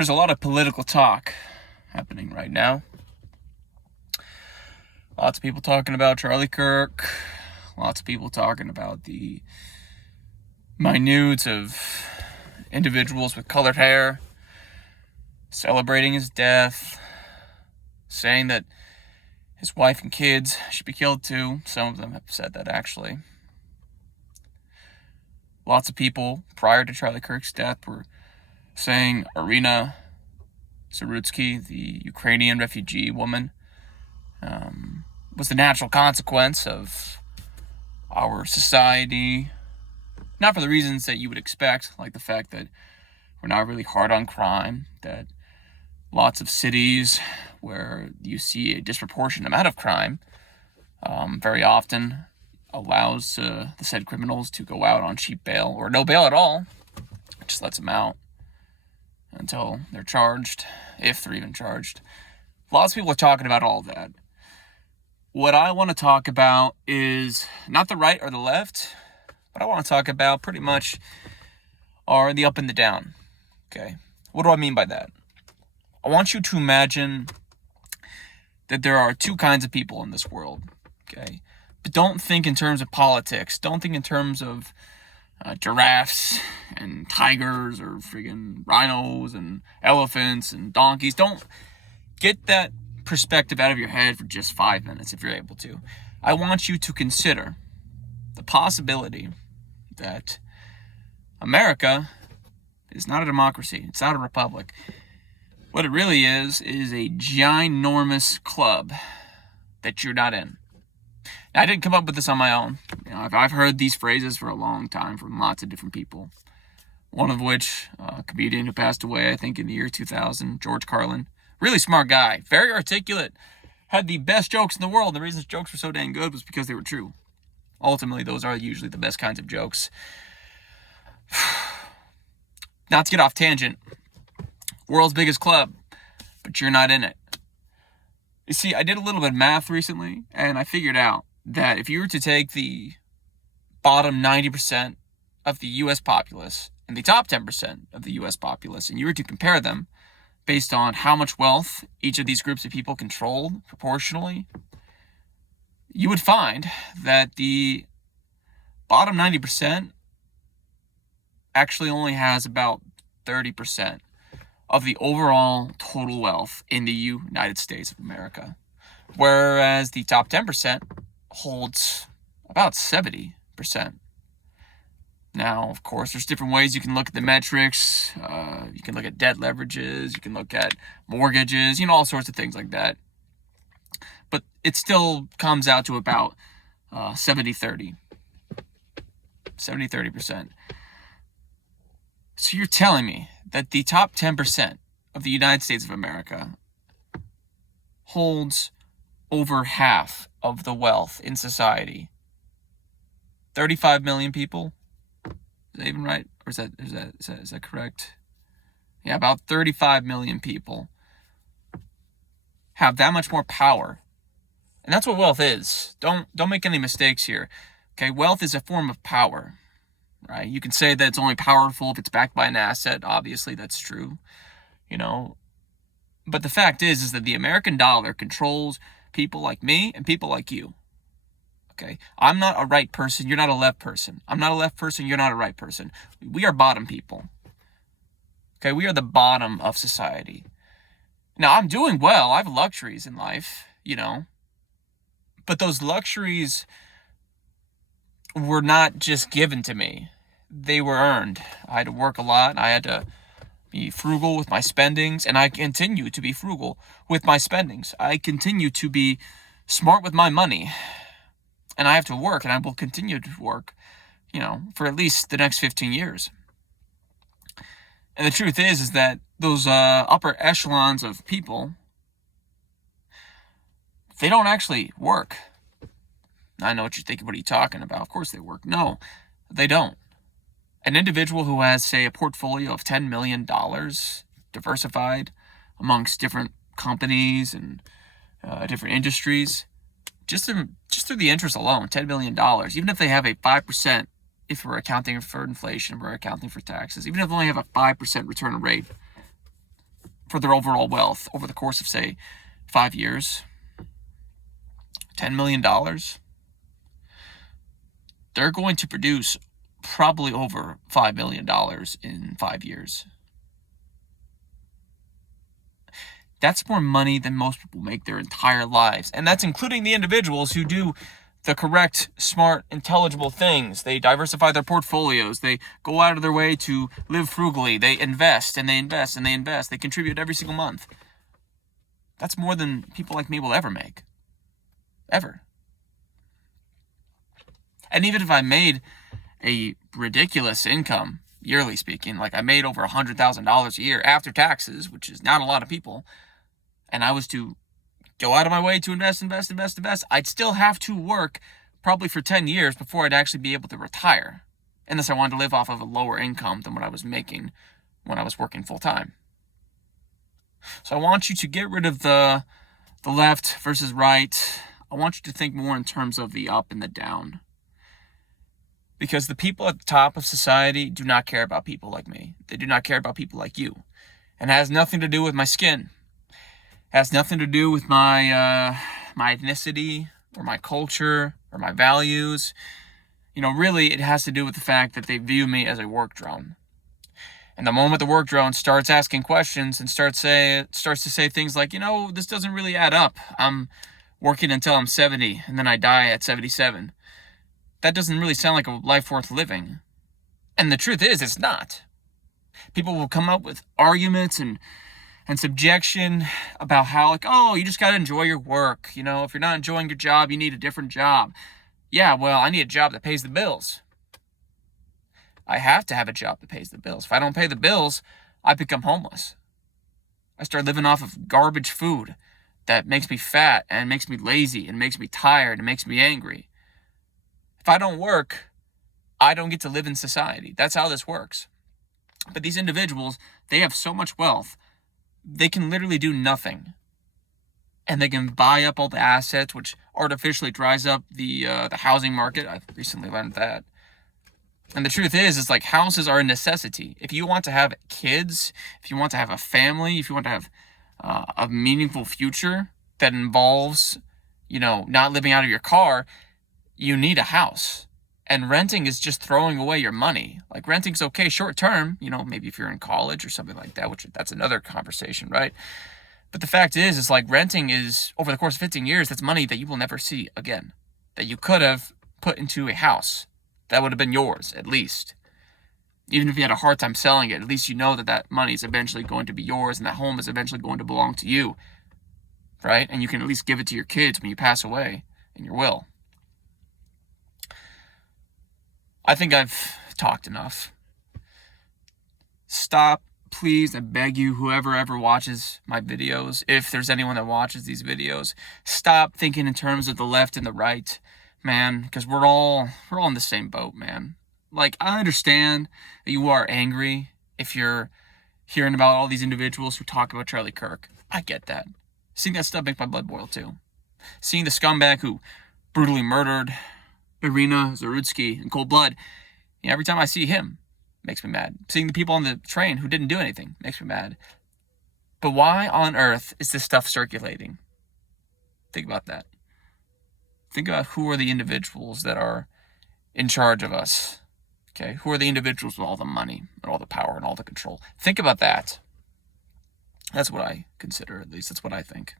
There's a lot of political talk happening right now. Lots of people talking about Charlie Kirk. Lots of people talking about the minutes of individuals with colored hair celebrating his death, saying that his wife and kids should be killed too. Some of them have said that, actually. Lots of people prior to Charlie Kirk's death were saying Irina Zarutsky, the Ukrainian refugee woman, was the natural consequence of our society. Not for the reasons that you would expect, like the fact that we're not really hard on crime, that lots of cities where you see a disproportionate amount of crime very often allows the said criminals to go out on cheap bail, or no bail at all. It just lets them out until they're charged, if they're even charged. Lots of people are talking about all that. What I want to talk about is not the right or the left. What I want to talk about pretty much are the up and the down. Okay, what do I mean by that? I want you to imagine that there are two kinds of people in this world. Okay, but don't think in terms of politics. Don't think in terms of giraffes and tigers or friggin' rhinos and elephants and donkeys. Don't get that perspective out of your head for just 5 minutes if you're able to. I want you to consider the possibility that America is not a democracy. It's not a republic. What it really is a ginormous club that you're not in. Now, I didn't come up with this on my own. I've heard these phrases for a long time from lots of different people. One of which, a comedian who passed away, I think, in the year 2000, George Carlin. Really smart guy, very articulate, had the best jokes in the world. The reason his jokes were so dang good was because they were true. Ultimately, those are usually the best kinds of jokes. Not to get off tangent, world's biggest club, but you're not in it. You see, I did a little bit of math recently, and I figured out that if you were to take the bottom 90% of the U.S. populace and the top 10% of the U.S. populace, and you were to compare them based on how much wealth each of these groups of people controlled proportionally, you would find that the bottom 90% actually only has about 30% of the overall total wealth in the United States of America, whereas the top 10% holds about 70%. Now, of course, there's different ways you can look at the metrics. You can look at debt leverages, you can look at mortgages, all sorts of things like that. But it still comes out to about 70-30. 70-30%. So you're telling me that the top 10% of the United States of America holds over half of the wealth in society. 35 million people? Is that even right? Or is that correct? Yeah, about 35 million people have that much more power. And that's what wealth is. Don't make any mistakes here. Okay, wealth is a form of power. Right? You can say that it's only powerful if it's backed by an asset. Obviously, that's true. But the fact is that the American dollar controls people like me and people like you. Okay? I'm not a right person. You're not a left person. I'm not a left person. You're not a right person. We are bottom people. Okay? We are the bottom of society. Now, I'm doing well. I have luxuries in life, But those luxuries were not just given to me. They were earned. I had to work a lot. I had to be frugal with my spendings, and I continue to be frugal with my spendings. I continue to be smart with my money, and I have to work, and I will continue to work, for at least the next 15 years. And the truth is that those upper echelons of people, they don't actually work. I know what you're thinking. What are you talking about? Of course they work. No, they don't. An individual who has, say, a portfolio of $10 million diversified amongst different companies and different industries, just through the interest alone, $10 million, even if they have a 5%, if we're accounting for inflation, we're accounting for taxes, even if they only have a 5% return rate, for their overall wealth over the course of, say, 5 years, $10 million, they're going to produce probably over $5 million in 5 years. That's more money than most people make their entire lives. And that's including the individuals who do the correct, smart, intelligible things. They diversify their portfolios. They go out of their way to live frugally. They invest and they invest and they invest. They contribute every single month. That's more than people like me will ever make. Ever. And even if I made a ridiculous income, yearly speaking, like I made over $100,000 a year after taxes, which is not a lot of people, and I was to go out of my way to invest, I'd still have to work probably for 10 years before I'd actually be able to retire, unless I wanted to live off of a lower income than what I was making when I was working full time. So I want you to get rid of the left versus right. I want you to think more in terms of the up and the down. Because the people at the top of society do not care about people like me. They do not care about people like you. And it has nothing to do with my skin. It has nothing to do with my ethnicity or my culture or my values. Really, it has to do with the fact that they view me as a work drone. And the moment the work drone starts asking questions and starts to say things like, this doesn't really add up. I'm working until I'm 70 and then I die at 77. That doesn't really sound like a life worth living. And the truth is, it's not. People will come up with arguments and subjection about how, you just got to enjoy your work. If you're not enjoying your job, you need a different job. Yeah, well, I need a job that pays the bills. I have to have a job that pays the bills. If I don't pay the bills, I become homeless. I start living off of garbage food that makes me fat and makes me lazy and makes me tired and makes me angry. If I don't work, I don't get to live in society. That's how this works. But these individuals, they have so much wealth, they can literally do nothing. And they can buy up all the assets, which artificially dries up the housing market. I've recently learned that. And the truth is like houses are a necessity. If you want to have kids, if you want to have a family, if you want to have a meaningful future that involves, not living out of your car, you need a house. And renting is just throwing away your money. Like renting's okay short term, maybe if you're in college or something like that, which that's another conversation, right? But the fact is like renting is, over the course of 15 years, that's money that you will never see again. That you could have put into a house. That would have been yours, at least. Even if you had a hard time selling it, at least you know that money is eventually going to be yours and that home is eventually going to belong to you, right? And you can at least give it to your kids when you pass away in your will. I think I've talked enough. Stop, please, I beg you, whoever ever watches my videos, if there's anyone that watches these videos, stop thinking in terms of the left and the right, man, because we're all in the same boat, man. Like, I understand that you are angry if you're hearing about all these individuals who talk about Charlie Kirk. I get that. Seeing that stuff makes my blood boil, too. Seeing the scumbag who brutally murdered Irina Zarutsky in cold blood, every time I see him, makes me mad. Seeing the people on the train who didn't do anything makes me mad. But why on earth is this stuff circulating? Think about that. Think about who are the individuals that are in charge of us. Okay, who are the individuals with all the money and all the power and all the control? Think about that. That's what I consider, at least. That's what I think.